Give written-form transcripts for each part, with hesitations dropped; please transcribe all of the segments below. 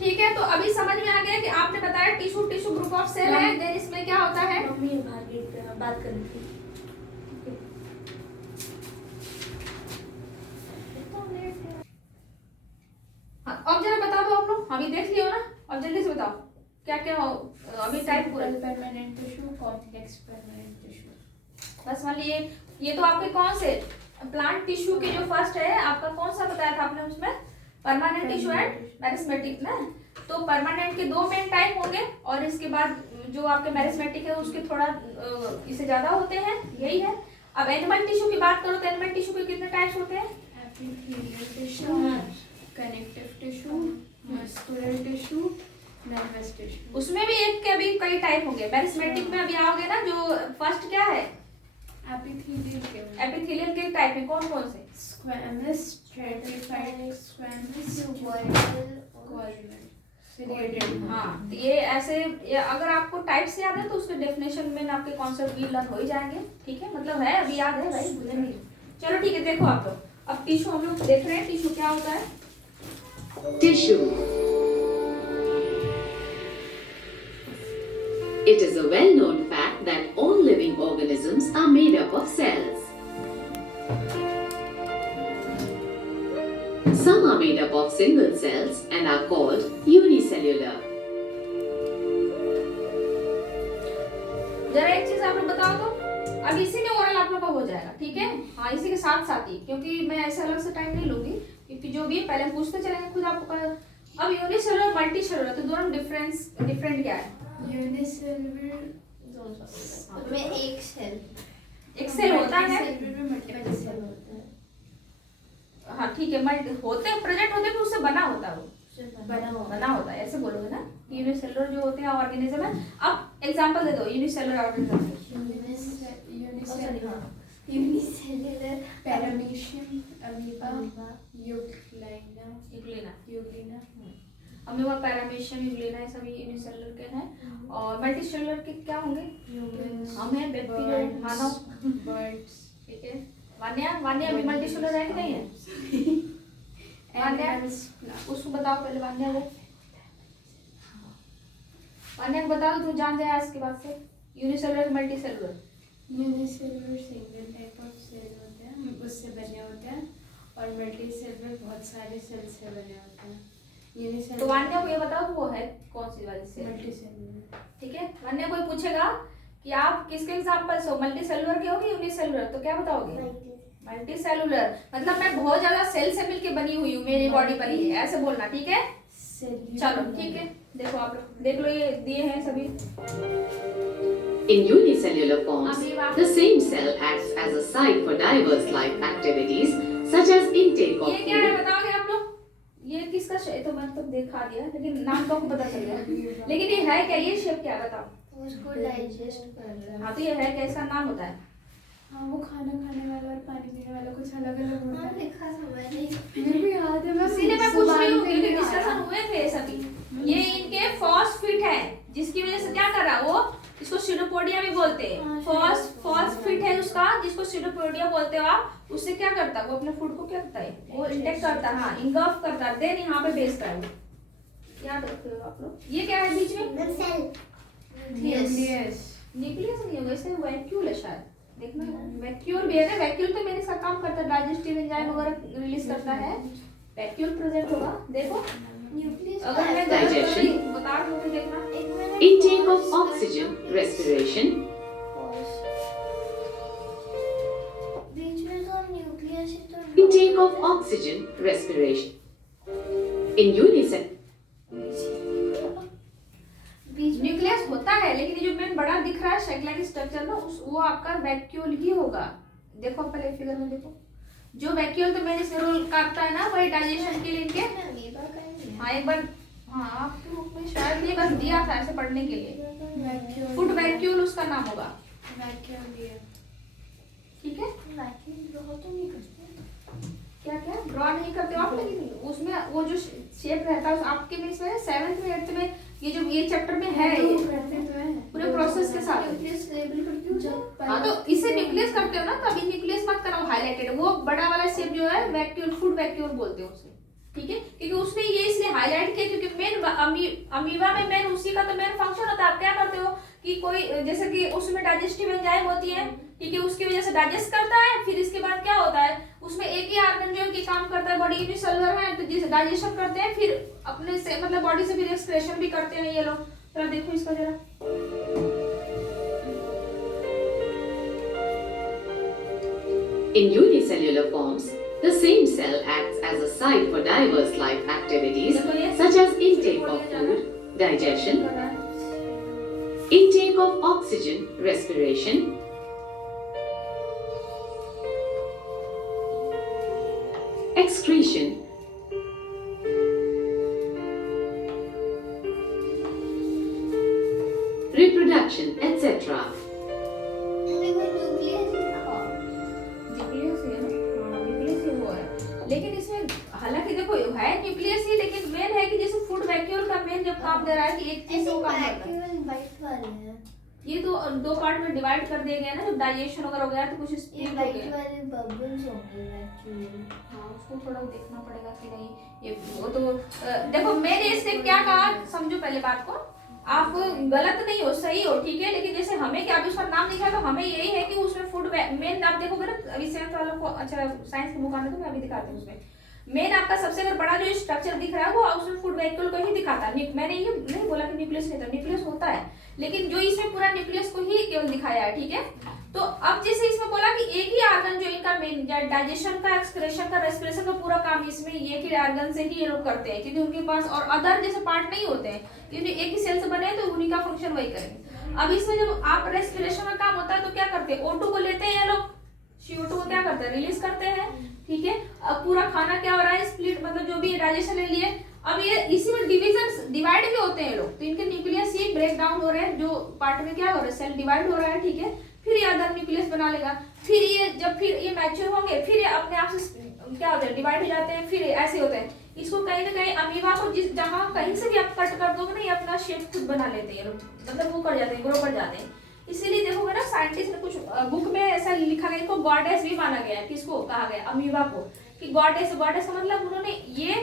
ठीक है, तो अभी समझ में आ गया कि आपने बताया टिश्यू ग्रुप ऑफ सेल है, देन इसमें क्या होता है। मम्मी बाहर गेट पे बात कर रही थी। हाँ, अब जरा बता दो आप लोग, अभी देख लियो ना, अब जल्दी से बताओ क्या क्या हो अभी टाइप पूरा। Permanent tissue, complex permanent tissue. बस मान लीजिए ये तो आपके कौन से प्लांट टिश्यू के जो फर्स्ट है आपका कौन सा बताया था आपने उसमें, परमानेंट टिश्यू एंड मेरिस्मेटिक ना। तो परमानेंट के दो मेन टाइप होंगे और इसके बाद जो आपके मेरिस्मेटिक है उसके थोड़ा इससे ज्यादा होते हैं, यही है। अब एनिमल टिश्यू की बात करो तो एनिमल टिश्यू के कितने टाइप्स होते हैं। Epithelial tissue, connective tissue, muscular tissue, nervous tissue. उसमें भी एक के अभी कई टाइप होंगे। मेरिस्मेटिक में अभी आओगे ना, जो फर्स्ट क्या है एपिथेलियल के एपिथेलियल के टाइप में कौन कौन से, squamous, stratified squamous, collar, ciliated. हाँ, तो ये ऐसे अगर आपको टाइप से याद है तो उसके डेफिनेशन में आपके कॉन्सेप्ट भी लर्न हो ही जाएंगे। ठीक है, मतलब है अभी याद है भाई, भूले नहीं। चलो ठीक है, देखो आप लोग अब टिश्यू हम लोग देख रहे हैं, टिश्यू क्या होता है। Tissue. It is a well-known fact that all living organisms are made up of cells. Some are made up of single cells and are called unicellular. जरा एक चीज आप लोग बताओ तो, अब इसी में ओरल आप लोग का हो जाएगा। ठीक है, हाँ इसी के साथ साथ ही, क्योंकि मैं ऐसे अलग से टाइम नहीं लूंगी, क्योंकि जो भी पहले पूछते चलेंगे खुद आपको। अब यूनिसेलुलर मल्टी सेलुलर तो दोनों डिफरेंट क्या है। यूनिसेलुलर में एक सेल, एक सेल होता है, मल्टीपल सेल होता है। हाँ ठीक है, मल्टी होते हैं, प्रेजेंट होते हैं, फिर उससे बना होता है, वो बना होता है, ऐसे बोलोगे ना। यूनिसेलुलर जो होते हैं ऑर्गेनिज्म है। अब एग्जांपल दे दो unicellular organism. Unicellular paramecium, amoeba, Euglena. Amoeba, paramecium, Euglena, ये सभी यूनिसेलुलर के हैं। और मल्टीसेलुलर के क्या होंगे, हम हैं बैक्टीरिया, मानव, बर्ड्स। ठीक है। वान्या भी मल्टीसेलुलर है कि नहीं है। वान्या उसको बताओ पहले, वान्या को बता दो, तुम जान जाए आज के बाद से unicellular multicellular. Unicellular single type of cell होते हैं, उससे बने होते हैं, और मल्टीसेलुलर बहुत सारे सेल से बने होते हैं। तो यूनिसेलुलर वान्या को ये बताओ वो है कौन सी वाली सेल। मल्टीसेलुलर। ठीक है, वान्या कोई पूछेगा कि आप किसके एग्जांपल से हो, मल्टीसेलुलर के हो कि यूनिसेलुलर, तो क्या बताओगे। मल्टीसेलुलर मतलब मैं बहुत ज्यादा सेल से मिलके बनी हुई हूँ, मेरी बॉडी बनी है, ऐसे बोलना। ठीक है, चलो ठीक है, देखो आप लोग देख लो, ये दिए हैं सभी। In unicellular forms, the same cell acts as a site for diverse life activities such as intake of ये क्या है food. बताओगे आप लोग, ये किसका शेप, तो मैंने तो दिखा दिया लेकिन नाम तो आपको पता चल गया, लेकिन ये है क्या, ये शेप क्या है बताओ। उसको डाइजेस्ट कर रहा है। हाँ तो ये है क्या, इसका नाम होता है। हाँ, वो खाना खाने वाला और पानी पीने वाला कुछ अलग अलग होता हाँ, है। लिखा समझ नहीं। मेरे को याद है, मैं इसीलिए मैं पूछ रही हूँ, क्योंकि याद डिस्कशन है। हुए थे सभी। ये इनके फॉस्फेट है, जिसकी वजह से क्या कर रहा है वो, इसको सीडोपोडिया भी बोलते हैं। फॉस्फेट है उसका, जिसको सीडोपोडिया बोलते हो आप। उससे क्या करता है वो, अपने फूड को क्या करता है वो, इंटेक करता है, हाँ इंगल्फ करता है, देन यहाँ पे बेचता है वो। याद रखते हो आप लोग। ये क्या है बीच में, सेल न्यूक्लियस। न्यूक्लियस नहीं होगा, इसमें वैक्यूल है शायद, देखना। वैक्यूल भी है ना, वैक्यूल तो मेरे साथ काम करता है, डाइजेस्टिव एंजाइम वगैरह रिलीज करता है, वैक्यूल प्रेजेंट होगा। देखो न्यूक्लियस अगर मैं गलत कर रही बता दूँ तो देखना। Intake of oxygen, respiration. बीच में तो न्यूक्लियस ही तो Intake of oxygen, respiration. In unicellular. बीच में न्यूक्लियस होता है, लेकिन ये जो मेन बड़ा दिख रहा है साइक्लिक स्ट्रक्चर ना, वो आपका वैक्यूल ही होगा। देखो पहले फिगर में देखो, जो वैक्यूल तो मेन इसमें रोल करता है ना, वही डाइजेशन के लिए इनके। अमीबा का ही है। हाँ एक बार, हाँ आपके बुक में शायद ये बस दिया था ऐसे पढ़ने के लिए, फूड वैक्यूल उसका नाम होगा। ठीक है, वैक्यूम ड्रॉ तो नहीं करते। क्या क्या ड्रॉ नहीं करते हो आप, लेकिन उसमें वो जो शेप रहता है आपके में, इसमें 7th में 8th में ये जो ये चैप्टर में है, ये पूरे प्रोसेस के साथ। न्यूक्लियस लेबल करती हूँ जब हाँ तो इसे न्यूक्लियस करते हो ना, तो अभी न्यूक्लियस मत कराओ हाईलाइटेड, वो बड़ा वाला शेप जो है वैक्यूल, फूड वैक्यूल बोलते हैं उसे। ठीक है, क्योंकि उसने ये इसलिए हाईलाइट किया क्योंकि मेन अमीबा में मेन उसी का तो मेन फंक्शन होता है। आप क्या करते हो कि कोई जैसे कि उसमें डाइजेस्टिव एंजाइम होती है, ठीक है, उसकी वजह से डाइजेस्ट करता है। फिर इसके बाद क्या होता है, उसमें एक ही ऑर्गन जो है कि काम करता है, बॉडी भी सेलुलर है, तो जिसे डाइजेशन करते हैं, फिर अपने से मतलब बॉडी से फिर एक्सक्रेशन भी करते हैं ये लोग। जरा देखो इसको जरा, In unicellular forms, the same cell acts as a site for diverse life activities such as intake of food, digestion, intake of oxygen, respiration, excretion, reproduction, etc. Nucleus है ना, हाँ न्यूक्लियस ही वो है। लेकिन इसमें हालांकि देखो है न्यूक्लियस ही, लेकिन मेन है कि जैसे फूड वैक्यूल का मेन जब काम दे रहा है कि एक चीज को काम करता है। ये तो दो पार्ट में डिवाइड कर दिए गए ना, जब डाइजेशन वगैरह हो गया तो कुछ स्प्लिट हो गया। हाँ उसको थोड़ा देखना पड़ेगा कि नहीं ये वो तो देखो मैंने इससे क्या कहा, समझो पहले बात को, आप गलत नहीं हो, सही हो, ठीक है। लेकिन जैसे हमें क्या अभी उसका नाम लिखा है तो हमें यही है कि उसमें फूड मेन आप देखोगे ना, अभी सेवेंथ वालों को अच्छा साइंस की बुक आने तो मैं अभी दिखाती हूँ। उसमें मेन आपका सबसे अगर बड़ा जो स्ट्रक्चर दिख रहा है वो उसमें फूड वैक्यूल को ही दिखाता है। मैंने ये नहीं बोला कि न्यूक्लियस नहीं था, न्यूक्लियस होता है, लेकिन जो इसमें पूरा न्यूक्लियस को ही केवल दिखाया है, ठीक है। तो अब जैसे इसमें बोला कि एक ही ऑर्गन जो इनका मेन डाइजेशन का, एक्सक्रेशन का, रेस्पिरेशन का पूरा काम इसमें एक ही ऑर्गन से ही ये लोग करते हैं, क्योंकि उनके पास और अदर जैसे पार्ट नहीं होते हैं, क्योंकि एक ही सेल से बने हैं तो उन्हीं का फंक्शन वही करेंगे। अब इसमें जब आप रेस्पिरेशन का काम होता है तो क्या करते हैं, O2 को लेते हैं ये लोग, CO2 को क्या करते हैं, रिलीज करते हैं, ठीक है। अब पूरा खाना क्या हो रहा है, स्प्लिट मतलब जो भी डाइजेशन ले लिए, अब ये इसी में डिविजन डिवाइड भी होते हैं लोग, तो इनके न्यूक्लियस ही ब्रेक डाउन हो रहे हैं, जो पार्ट में क्या हो रहा है, सेल डिवाइड हो रहा है, ठीक है। फिर ये अदर न्यूक्लियस बना लेगा, फिर ये जब फिर ये मैच्योर होंगे फिर ये अपने आप से क्या होता है, डिवाइड हो जाते हैं, फिर ऐसे होते हैं। इसको कहीं ना कहीं अमीबा को जिस जहाँ कहीं से भी आप कट कर दोगे ना, ये अपना शेप खुद बना लेते हैं, मतलब वो कर जाते हैं, ग्रो कर जाते हैं। इसीलिए देखोगे ना साइंटिस्ट ने कुछ बुक में ऐसा लिखा गया, इनको गॉडेस भी माना गया है। किसको कहा गया, अमीबा को, कि गॉडेस, गॉडेस का मतलब उन्होंने ये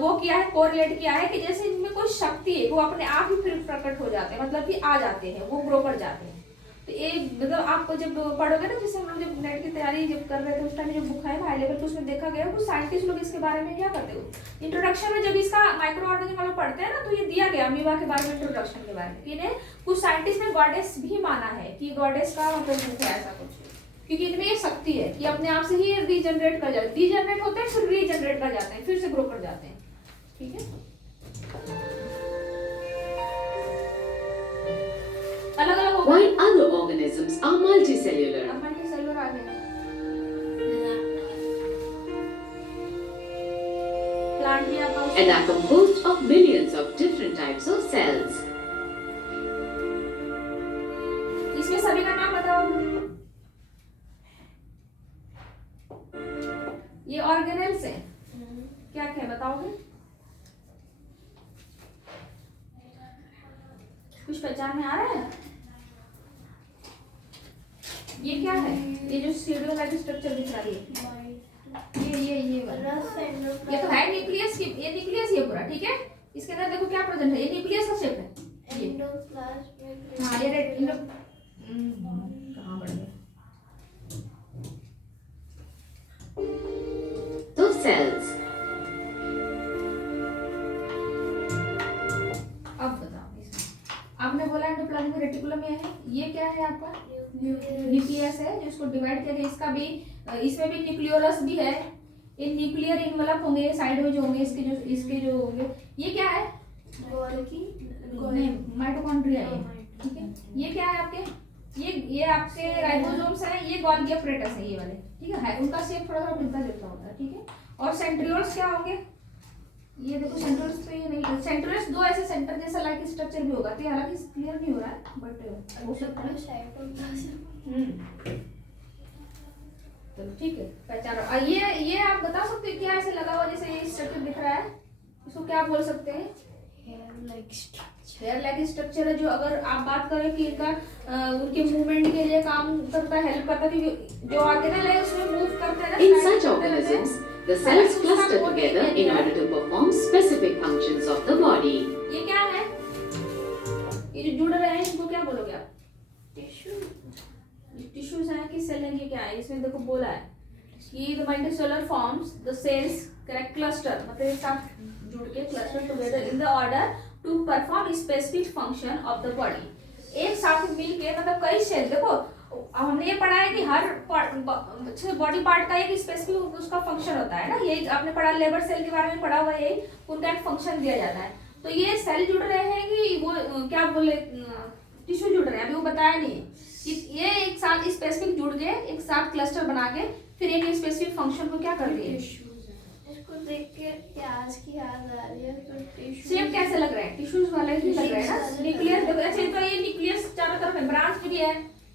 वो किया है, कोरिलेट किया है कि जैसे इनमें कोई शक्ति है, वो अपने आप ही फिर प्रकट हो जाते हैं, मतलब कि आ जाते हैं, वो ग्रो कर जाते हैं। तो एक मतलब आप जब पढ़ोगे ना, जैसे हम लोग जब नेट की तैयारी जब कर रहे थे उस टाइम जो बुक है हाई लेवल पे, उसमें देखा गया कुछ साइंटिस्ट लोग इसके बारे में क्या करते हो, इंट्रोडक्शन में जब इसका माइक्रो ऑर्गेनिज्म वालों पढ़ते हैं ना, तो ये दिया गया अमीबा के बारे में, इंट्रोडक्शन के बारे में। इन्हें कुछ साइंटिस्ट ने गॉडेस भी माना है कि गॉडेस का मतलब है ऐसा कुछ, क्योंकि इनमें ये शक्ति है कि अपने आप से ही रीजनरेट कर जाते हैं, डीजनरेट होते हैं फिर रीजनरेट कर जाते हैं, फिर से ग्रो कर जाते हैं, ठीक है। अलग अलग होगा, while other organisms are multicellular. अब मल्टीसेलुलर आ गया, प्लांट भी आपका And are composed of millions of different types of cells. इसमें सभी का नाम बताओ। ये ऑर्गेनेल्स है, क्या क्या है बताओगे, कुछ पहचान में आ रहा है। ये क्या है, ये जो सीडो लाइक स्ट्रक्चर दिख रहा है, ये वाला, ये तो है न्यूक्लियस, ये न्यूक्लियस ये पूरा, ठीक है। इसके अंदर देखो क्या प्रेजेंट है, ये न्यूक्लियस का शेप है ये, हाँ ये रेड कहाँ बढ़ गया, तो cells. अब बताओ इसमें, आपने बोला एंडोप्लाज्मिक रेटिकुलम में है, ये क्या है आपका, न्यूक्लियस है जो इसको डिवाइड किया गया। इसका भी इसमें भी न्यूक्लियोलस भी है, ये न्यूक्लियर इनवलप होंगे साइड में जो होंगे, इसके जो होंगे, ये क्या है, माइटोकॉन्ड्रिया है, ठीक है। ये क्या है आपके, ये आपके राइबोसोम्स हैं, ये गोल्गी apparatus है ये वाले, ठीक है। उनका शेप थोड़ा थोड़ा मिलता जुलता होता है, ठीक है। और सेंट्रियोल्स क्या होंगे, ये देखो सेंट्रियोल्स तो ये नहीं, सेंट्रियोल्स दो ऐसे सेंटर जैसा लाइक स्ट्रक्चर भी होगा, तो हालांकि क्लियर नहीं हो रहा है बट हो सकता है। तो ठीक है पहचानो। ये आप बता सकते हो क्या ऐसे लगा हुआ जैसे ये स्ट्रक्चर दिख रहा है, इसको क्या बोल सकते हैं, हेयर लाइक स्ट्रक्चर है, जो अगर आप बात करें कि इनका उनके मूवमेंट के लिए काम करता है, हेल्प करता है, क्योंकि जो ऑर्गेनल है उसमें मूव करते हैं ना। In such organisms, the cells cluster together in order to perform specific functions of the body. साथ जुड़ के cluster together in the order to perform specific function of the body. एक साथ मिल के मतलब कई सेल, देखो हमने ये पढ़ा है कि हर बॉडी पार्ट का एक स्पेसिफिक उसका फंक्शन होता है ना, ये आपने पढ़ा लेबर सेल के बारे में पढ़ा हुआ है, उनका एक फंक्शन दिया जाता है। तो ये सेल जुड़ रहे हैं कि वो क्या बोले टिश्यू जुड़ रहे हैं, अभी वो बताया नहीं कि ये एक साथ स्पेसिफिक जुड़ गए, एक साथ क्लस्टर बना के फिर एक स्पेसिफिक फंक्शन को क्या कर रही है। इसको देख के प्याज की याद आ रही है, तो टिश्यू शेप कैसे लग रहा है, टिश्यूज वाले ही लग रहा है ना। न्यूक्लियस देखो, अच्छा तो ये न्यूक्लियस चारों तरफ है, ब्रांच भी है,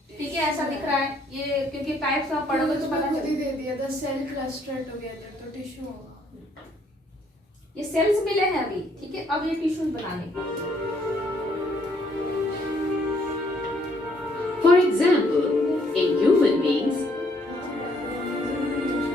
ठीक है, ऐसा दिख रहा है ये, क्योंकि टाइप्स आप पढ़ोगे तो पता खुद ही चलेगा। दे दिया द सेल क्लस्टर टुगेदर, तो टिश्यू होगा। ये सेल्स मिले हैं अभी, ठीक है, अब ये टिश्यूज बनाने। For example, in human beings,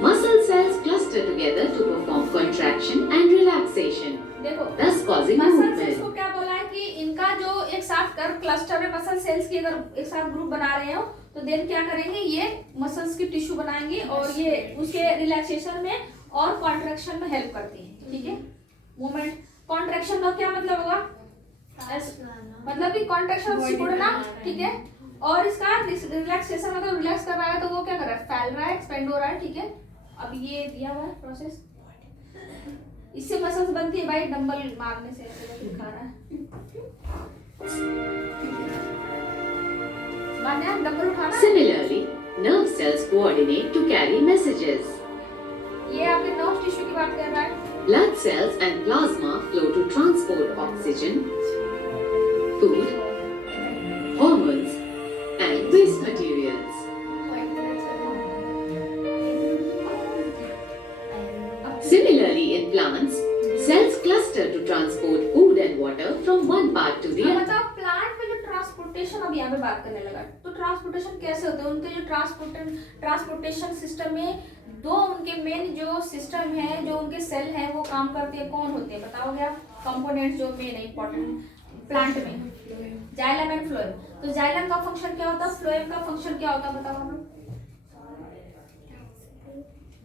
muscle cells cluster together to perform contraction and relaxation, देखो thus causing muscle movement. Cells को क्या बोला है कि इनका जो एक साथ कर क्लस्टर में मसल सेल्स की अगर एक साथ ग्रुप बना रहे हो तो देन क्या करेंगे, ये मसल्स की टिश्यू बनाएंगे और ये उसके रिलैक्सेशन में और कॉन्ट्रैक्शन में हेल्प करती है, ठीक है। मूवमेंट कॉन्ट्रैक्शन का क्या मतलब होगा, मतलब कि कॉन्ट्रैक्शन सिकुड़ना, ठीक है, और इसका रिलैक्सेशन मतलब रिलैक्स कर रहा है तो वो क्या कर रहा है, फैल रहा है, एक्सपेंड हो रहा है, ठीक है। अब ये दिया हुआ है प्रोसेस, इससे मसल्स बनती है भाई, डंबल मारने से ऐसे दिखा रहा है, मारना है डंबल उठाना। Similarly, nerve cells coordinate to carry messages. ये आपके नर्व टिश्यू की बात कर रहा है। Blood cells and plasma flow to transport oxygen, food, hormones, and waste materials. Similarly, in plants, cells cluster to transport food and water from one part to the other. मतलब plant में जो transportation, अब यहाँ पे बात करने लगा, तो ट्रांसपोर्टेशन कैसे होते हैं, उनके जो ट्रांसपोर्टेशन सिस्टम में दो उनके मेन जो सिस्टम है, जो उनके सेल हैं वो काम करते हैं, कौन होते हैं बताओगे आप, कंपोनेंट्स जो मेन है इंपॉर्टेंट प्लांट में, जाइलम एंड फ्लोएम। तो जाइलम का फंक्शन क्या होता है, फ्लोएम का फंक्शन क्या होता है, बताओ हम लोग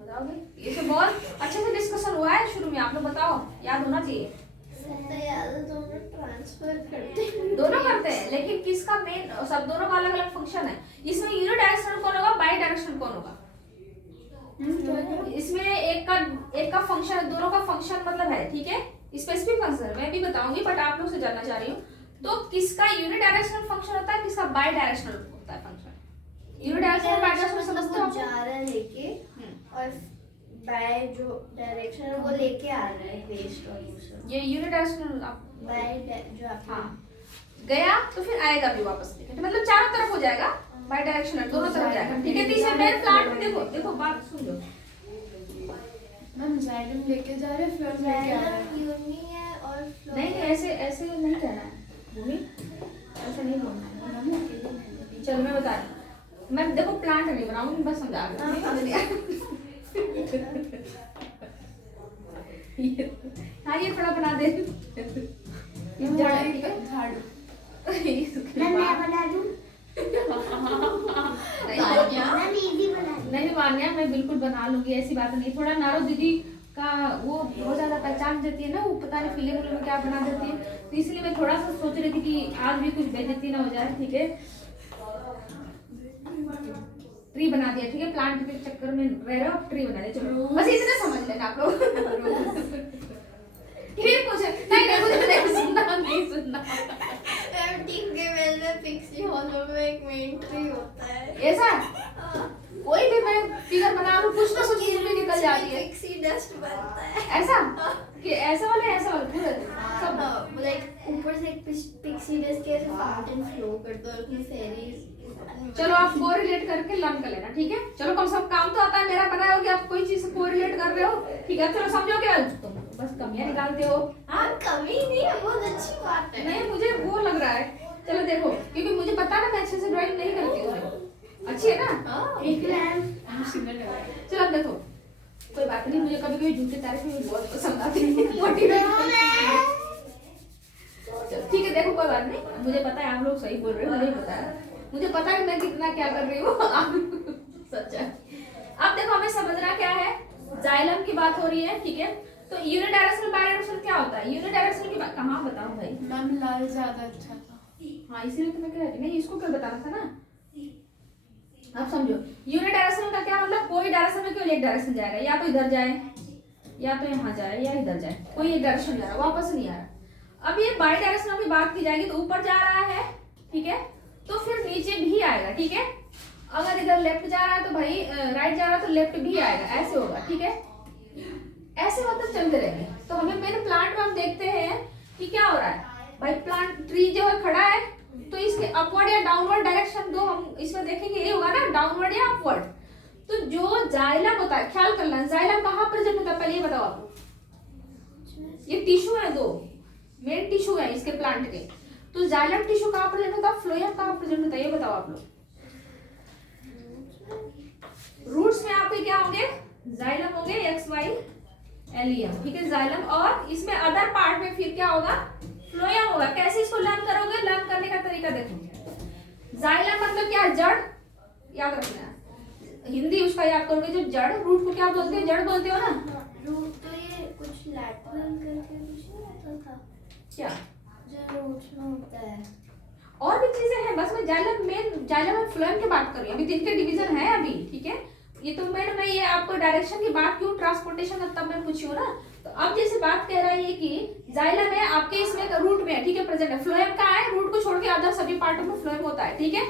बताओगे। ये तो बहुत अच्छे से डिस्कशन हुआ है शुरू में, आप लोग बताओ, याद होना चाहिए। दोनों ट्रांसफर करते हैं, दोनों करते हैं, लेकिन किसका मेन, सब दोनों का अलग अलग फंक्शन है। इसमें यूनिडायरेक्शनल कौन होगा, बाई डायरेक्शनल कौन होगा, इसमें एक का फंक्शन, दोनों का फंक्शन मतलब है, ठीक है, स्पेसिफिक फंक्शन मैं भी बताऊंगी बट आप लोग से जानना चाह रही हूँ। तो किसका यूनिडायरेक्शनल फंक्शन होता है, किसका बाई डायरेक्शनल होता है फंक्शन। यूनिडायरेक्शनल बाई डायरेक्शनल समझते हो आप? जा रहा है लेके और बाय जो डायरेक्शन है वो लेके आ रहा है वेस्ट और वो सब, ये यूनिडायरेक्शनल आप बाय जो आप हाँ गया तो फिर आएगा भी वापस, ठीक है, मतलब चारों तरफ हो जाएगा, बाई डायरेक्शनल दोनों तरफ जाएगा, ठीक है। तो इसमें मेन प्लांट में देखो देखो बात सुन लो, मैम जाइलम लेके जा रहे हैं, फ्लोएम लेके आ रहे हैं। यूनी है और फ्लो नहीं नहीं ऐसे ऐसे नहीं कहना है भूमि, ऐसे नहीं बोलना है। चलो मैं बता रही हूँ, मैं देखो प्लांट नहीं बनाऊंगी, बस समझा रही हूँ। हाँ ये थोड़ा बना दे, ये जड़ है, ठीक है, झाड़ू मैं बना दूं, मैं इजी बना दूं। नहीं मानिया, मैं बिल्कुल बना लूंगी, ऐसी बात नहीं। थोड़ा नारो दीदी का वो बहुत ज्यादा पहचान देती है ना, वो पता नहीं फीलिंग में क्या बना देती है, तो इसलिए मैं थोड़ा सा सोच रही थी कि आज भी कुछ बेइज्जती ना हो जाए, ठीक है। ट्री बना दिया, ठीक है, प्लांट के चक्कर में रह रहे हो, ट्री बना दिया, चलो बस इतना समझ लेना आप लोग। फिर कुछ नहीं नहीं मुझे नहीं सुनना, नहीं सुनना। ठीक है, मैंने पिक्सी हॉलो में एक मेन ट्री होता है, ऐसा कोई भी मैं फिगर बना लूं, कुछ ना कुछ चीज भी निकल जाती है, पिक्सी डस्ट बनता है ऐसा कि ऐसा वाला पूरा सब लाइक ऊपर से एक पिक्सी डस्ट के फाउंटेन फ्लो करता है और उसमें फेरीज। चलो आप कोरिलेट करके लर्न कर लेना, ठीक है। चलो कम से कम काम तो आता है मेरा, पता है कि आप कोई चीज से कोरिलेट कर रहे हो, ठीक है। चलो समझो क्या तुम बस कमियां निकालते हो, हाँ कमी नहीं है, बहुत अच्छी बात है। नहीं मुझे वो लग रहा है। चलो देखो, क्योंकि मुझे पता है ना मैं अच्छे से ड्राइंग नहीं करती हूँ, अच्छी है ना, एक लैम्प चलो अब देखो, कोई बात नहीं, मुझे कभी कभी झूठी तारीफ भी बहुत पसंद आती है, मोटिवेट। ठीक है देखो कोई बात नहीं, मुझे पता है आप लोग सही बोल रहे हो, मुझे पता है, मुझे पता है मैं कितना क्या कर रही हूँ। सच है। अब देखो हमें समझना क्या है, जाइलम की बात हो रही है, ठीक है। तो यूनिडायरेक्शनल बायडायरेक्शनल क्या होता है? यूनिडायरेक्शनल की बात कहाँ बताओ भाई? मैम लाल ज्यादा अच्छा था। हाँ इसीलिए तो मैं कह रही नहीं, इसको कल बताना था ना। अब समझो यूनिडायरेक्शनल का क्या मतलब, कोई डायरेक्शन में केवल एक डायरेक्शन जाएगा, या तो इधर जाए या तो यहाँ जाए या इधर जाए, कोई एक डायरेक्शन जा रहा है, वापस नहीं आ रहा। अब ये बाई डायरेक्शनल की बात की जाएगी तो ऊपर जा रहा है, ठीक है, तो फिर नीचे भी आएगा, ठीक है। अगर इधर लेफ्ट जा रहा है तो भाई राइट जा रहा है तो लेफ्ट भी आएगा, ऐसे होगा, ठीक है। ऐसे मतलब चलते रहेंगे। तो हमें मेरे प्लांट में हम देखते हैं कि क्या हो रहा है भाई, प्लांट ट्री जो है खड़ा है तो इसके अपवर्ड या डाउनवर्ड डायरेक्शन दो हम इसमें देखेंगे, ये होगा ना डाउनवर्ड या अपवर्ड। तो जो जाइलम होता है, ख्याल करना जाइलम कहाँ प्रेजेंट होता है पहले ये बताओ आप। ये टिश्यू है, दो मेन टिश्यू है इसके प्लांट के, तो जाइलम टिश्यू कहाँ प्रेजेंट होता है, फ्लोएम कहाँ प्रेजेंट होता है ये बताओ आप लोग। रूट्स में आपके क्या होंगे, जाइलम होंगे X Y L E M, ठीक है जाइलम। और इसमें अदर पार्ट में फिर क्या होगा, फ्लोएम होगा। कैसे इसको लर्न करोगे, लर्न करने का तरीका देखो। जाइलम मतलब क्या, जड़, याद रखना हिंदी उसका याद करोगे, जो जड़, रूट को क्या बोलते हैं, जड़ बोलते हो ना। रूट तो ये कुछ लैटरल करके कुछ नहीं होता था क्या जो रूट्स में होता है? और भी चीजें हैं, बस मैं जाइलम में फ्लोएम की बात कर रही हूँ, अभी तीन के डिवीजन है अभी, ठीक है। ये तो मैं ये आपको डायरेक्शन की बात क्यों, ट्रांसपोर्टेशन तब मैं पूछी हूँ ना। तो अब जैसे बात कह रहा है ये कि जाइलम है आपके इसमें रूट में, ठीक है, प्रेजेंट है। फ्लोएम का है, रूट को छोड़ के अदर सभी पार्टों में फ्लोएम होता है, ठीक है।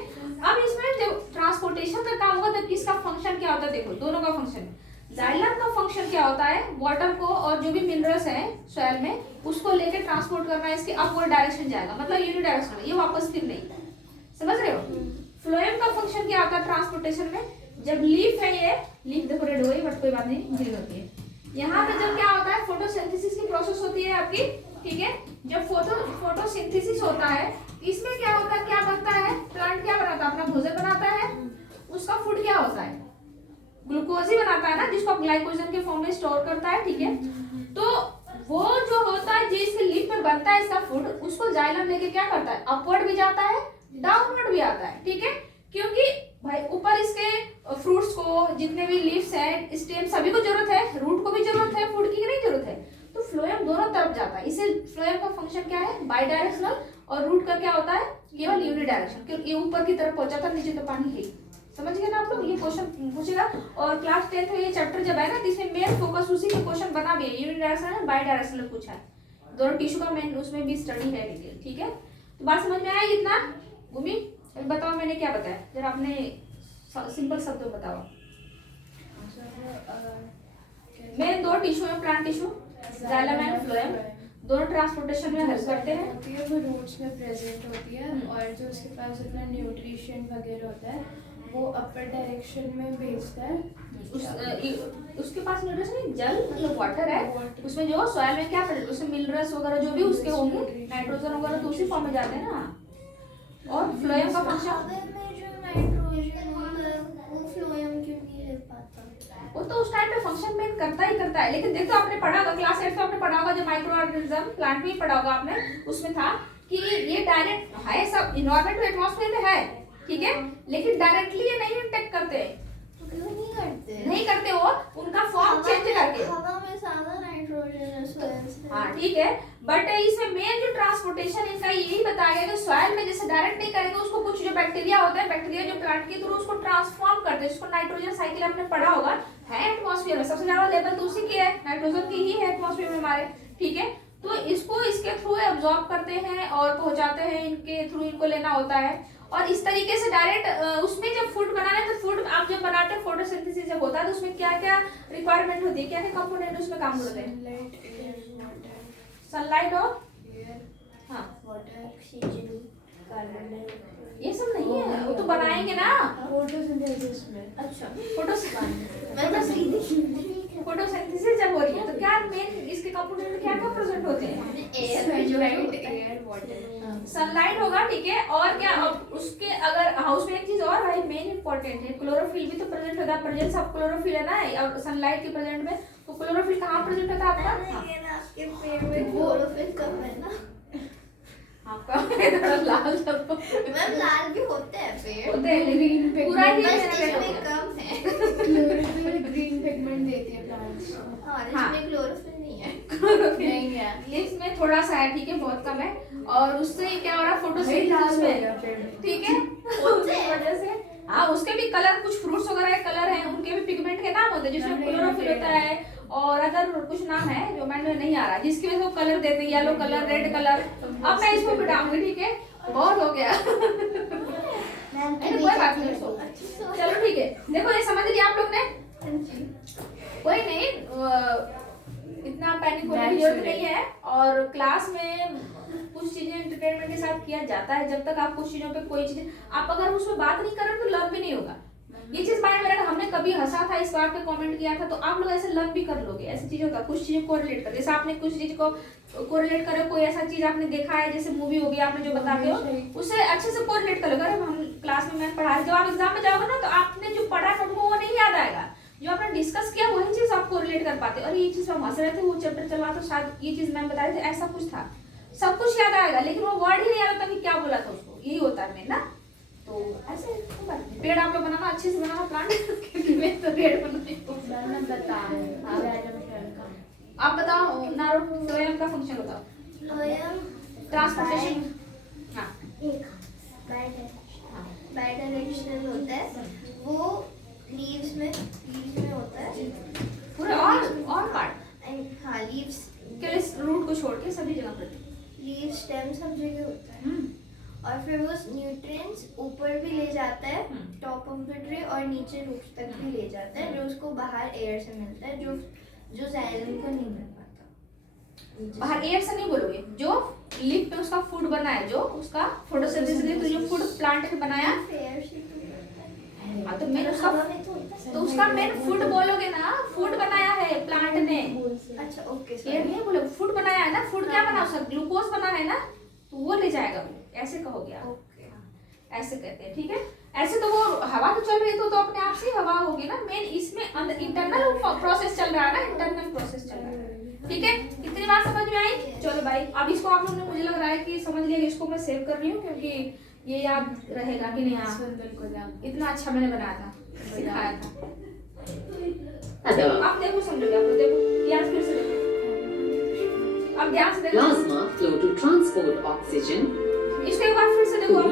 अब इसमें जब ट्रांसपोर्टेशन का काम होगा तब किसका फंक्शन क्या होता है, देखो दोनों का फंक्शन। जाइलम का फंक्शन क्या होता है, वाटर को और जो भी मिनरल्स हैं सॉइल में उसको लेके ट्रांसपोर्ट करना है, इसके अपवर्ड डायरेक्शन जाएगा, मतलब यूनिडायरेक्शनल, ये वापस फिर नहीं, समझ रहे हो। फ्लोएम का फंक्शन क्या होता है ट्रांसपोर्टेशन में, जब लीफ है, ये लीफ देखो रेड हो गई बट कोई बात नहीं, ग्रीन होती है। यहाँ पे जब क्या होता है, फोटोसिंथेसिस की प्रोसेस होती है आपकी, ठीक है। जब फोटोसिंथेसिस होता है इसमें क्या होता है, क्या बनता है, प्लांट क्या बनाता है, अपना भोजन बनाता है। उसका फूड क्या होता है, ग्लूकोज ही बनाता है ना, जिसको ग्लाइकोजन के फॉर्म में स्टोर करता है, ठीक है। तो वो जो होता है जिसके लीफ में बनता है इसका फूड, उसको जाइलम लेके क्या करता है, अपवर्ड भी जाता है, डाउनवर्ड भी आता है, ठीक है। क्योंकि भाई ऊपर इसके फ्रूट्स को, जितने भी लीव्स हैं, स्टेम, सभी को जरूरत है, रूट को भी जरूरत है फूड की, नहीं जरूरत है। तो फ्लोएम दोनों तरफ जाता है, इसे फ्लोएम का फंक्शन क्या है, बाई डायरेक्शनल, और रूट का क्या होता है, केवल यूनिडायरेक्शनल, क्योंकि ये ऊपर की तरफ पहुंचाता है, नीचे तो पानी है। समझ गए ना आप लोग, ये क्वेश्चन पूछेगा। और क्लास 10th में ये चैप्टर जब है ना, इसमें मेन फोकस उसी के क्वेश्चन बना भी है, यूनिडायरेक्शनल है, बाई डायरेक्शनल पूछा है, दोनों टिश्यू का मेन उसमें भी स्टडी है डिटेल, ठीक है। तो बात समझ में आया इतना भूमि, बताओ मैंने क्या बताया, जरा अपने सिंपल शब्दों में बताओ। मेन दो टिश्यू है, plant tissue, xylem and phloem, दोनों ट्रांसपोर्टेशन में हेल्प करते हैं। होती है वो रूट्स में प्रेजेंट होती है, और जो उसके पास जितना न्यूट्रिशन वगैरह होता है वो अपर डायरेक्शन में भेजता है। उसके पास न्यूट्रिशन जल मतलब वाटर है, उसमें जो सॉइल में क्या प्रेजेंट, उसमें मिनरल्स वगैरह जो भी उसके होंगे, नाइट्रोजन वगैरह तो उसी फॉर्म में जाते हैं ना। और फ्लोएम का फंक्शन, में जो नाइट्रोजन होता है वो फ्लोएम क्यों नहीं ले पाता? वो तो उस टाइम पे फंक्शन मेन करता ही करता है। लेकिन देखो आपने पढ़ा होगा क्लास 8 में, आपने पढ़ा होगा जो माइक्रो ऑर्गेनिज्म प्लांट में पढ़ा होगा आपने, उसमें था कि ये डायरेक्ट है, सब इन्वायरमेंट में एटमॉस्फेयर में है, ठीक है, लेकिन डायरेक्टली ये नहीं इंटेक्ट करते, तो क्यों नहीं करते? नहीं करते, वो उनका फॉर्म चेंज करके। हवा में ज्यादा नाइट्रोजन है सॉइल से। हाँ ठीक है, बट इसमें मेन जो ट्रांसपोर्टेशन इनका यही बताया गया कि सॉइल में जैसे डायरेक्ट नहीं करेंगे, उसको कुछ जो बैक्टीरिया होता है, बैक्टीरिया जो प्लांट के थ्रू उसको ट्रांसफॉर्म करते हैं, जिसको नाइट्रोजन साइकिल आपने पढ़ा होगा, है एटमॉस्फेयर में सबसे ज्यादा लेवल तो उसी की है, नाइट्रोजन की ही है एटमॉस्फेयर में हमारे, ठीक है। तो इसको इसके थ्रू एब्जॉर्ब करते हैं और पहुंचाते हैं, इनके थ्रू इनको लेना होता है। और इस तरीके से डायरेक्ट उसमें जब फूड बनाना है, तो फूड आप जब बनाते हैं, फोटोसिंथेसिस जब होता है तो उसमें क्या क्या रिक्वायरमेंट होती है, क्या क्या कंपोनेंट उसमें काम होते हैं, सनलाइट और हाँ वाटर, ऑक्सीजन, कार्बन डाइऑक्साइड, ये सब नहीं है, वो तो बनाएंगे ना। फोटोसिंथेसिस में अच्छा फोटोसिंथेसिस जब हो रही है तो क्या मेन इसके कंपोनेंट में क्या क्या प्रेजेंट होते हैं, एयर, वाटर, सनलाइट होगा, ठीक है। और क्या, अब उसके अगर हाउस में एक चीज और भाई मेन इंपॉर्टेंट है, क्लोरोफिल भी तो प्रेजेंट होता है, प्रेजेंस ऑफ क्लोरोफिल है ना, और सनलाइट के प्रेजेंट में, तो क्लोरोफिल कहाँ प्रेजेंट होता है आपका, लेकिन आपके पेड़ में क्लोरोफिल कम है ना? आपका थोड़ा लाल सब मैम लाल भी होते हैं पेड़, होते हैं, लेकिन पूरा ही बस इसमें कम है। क्लोरोफिल ग्रीन पिगमेंट देते हैं प्लांट्स को। और हाँ। इसमें क्लोरोफिल नहीं है। नहीं है। लीव्स में थोड़ा सा है, ठीक है, बहुत कम है। और उससे क्या हो रहा है, भाई फोटोसिंथेसिस लाल हो में, गया पेड़। ठीक है, उसकी वजह से हाँ उसके भी कलर, कुछ फ्रूट्स वगैरह के कलर हैं, उनके भी पिगमेंट के नाम होते हैं, जिसमें क्लोरोफिल होता है और अदर कुछ नाम है जो मैंने नहीं आ रहा, जिसकी वजह से वो कलर देते हैं, येलो कलर, रेड कलर। अब मैं इसको बिठाऊंगी, ठीक है, बहुत हो गया। मैम नहीं, कोई बात नहीं, इसको चलो ठीक है। देखो ये समझ लिया आप लोग ने, कोई नहीं, इतना पैनिक होने की जरूरत नहीं है। और क्लास में कुछ चीजें एंटरटेनमेंट के साथ किया जाता है, जब तक आप कुछ चीजों पे कोई चीज आप अगर उसमें बात नहीं करोगे तो लर्न भी नहीं होगा। ये चीज माइंड में रखना, हमने कभी हंसा था इस बात पे कमेंट किया था, तो आप लोग ऐसे लर्न भी कर लोगे। ऐसी चीज होता है, कुछ चीजों को रिलेट कर, जैसे आपने कुछ चीज को कोरिलेट करो, कोई ऐसा चीज आपने देखा है, जैसे मूवी होगी आपने जो बताते हो, उसे अच्छे से कोरिलेट कर लो। अगर हम क्लास में मैं पढ़ा रही, जब आप एग्जाम में जाओगे ना तो आपने जो पढ़ा था वो नहीं याद आएगा, जो आपने डिस्कस किया वही चीज आप कोरिलेट कर पाते हो। और ये चीज हम हंस रहे थे, वो चैप्टर चल रहा था, शायद ये चीज मैम बता रहे थे, ऐसा कुछ था, सब कुछ याद आएगा लेकिन वो वर्ड ही नहीं याद आता कि क्या बोला था उसको, यही होता है मेन ना। तो ऐसे पेड़ आप लोग बनाना, अच्छे से बनाना प्लांट, क्योंकि मैं तो पेड़ बनाती हूँ। मैंने बताया आप बताओ नारो, फ्लोएम का फंक्शन बताओ। फ्लोएम ट्रांसपोर्टेशन, हाँ बाय डायरेक्शनल होता है, वो लीव्स में होता है पूरे और पार्ट हाँ लीव्स के रूट को छोड़ के सभी जगह पर। लीव स्टेम सब जगह होता है। और फिर वो न्यूट्रिएंट्स ऊपर भी ले जाता है टॉप ऑफ द ट्री और नीचे रूट्स तक भी ले जाता है, जो उसको बाहर एयर से मिलता है, जो जाइलम को नहीं मिल पाता। बाहर एयर से नहीं बोलोगे, जो लीफ पे उसका फूड बना है, जो उसका फोटोसिंथेसिस, तो जो फूड प्लांट ने बनाया, एयर से तो मिलता है। हाँ तो मेन उसका, हवा में तो होता है। तो उसका मेन फूड बोलोगे ना, फूड बनाया है प्लांट ने, अच्छा ओके एयर नहीं बोलोगे, फूड बनाया है ना, फूड क्या बना, उसका ग्लूकोज बना है ना, तो वो ले जाएगा, ऐसे कहोगे आप, ओके ऐसे कहते हैं, ठीक है। ऐसे तो वो हवा तो चल रही है तो अपने आप से हवा होगी ना, मेन इसमें इंटरनल प्रोसेस चल रहा है ना, इंटरनल प्रोसेस चल रहा है, ठीक है। इतनी बात समझ में आई? चलो भाई, अब इसको आप लोगों ने, मुझे लग रहा है कि समझ लिया, इसको मैं सेव कर रही हूँ क्योंकि ये याद रहेगा कि नहीं। हाँ सुंदर को जान इतना अच्छा मैंने बनाया था, सिखाया था। Other. आप देखो, समझोगे आप लोग, देखो याद फिर से देखो, अब ध्यान से देखो, Plasma flow to transport oxygen. इसको एक बार फिर से देखो आप।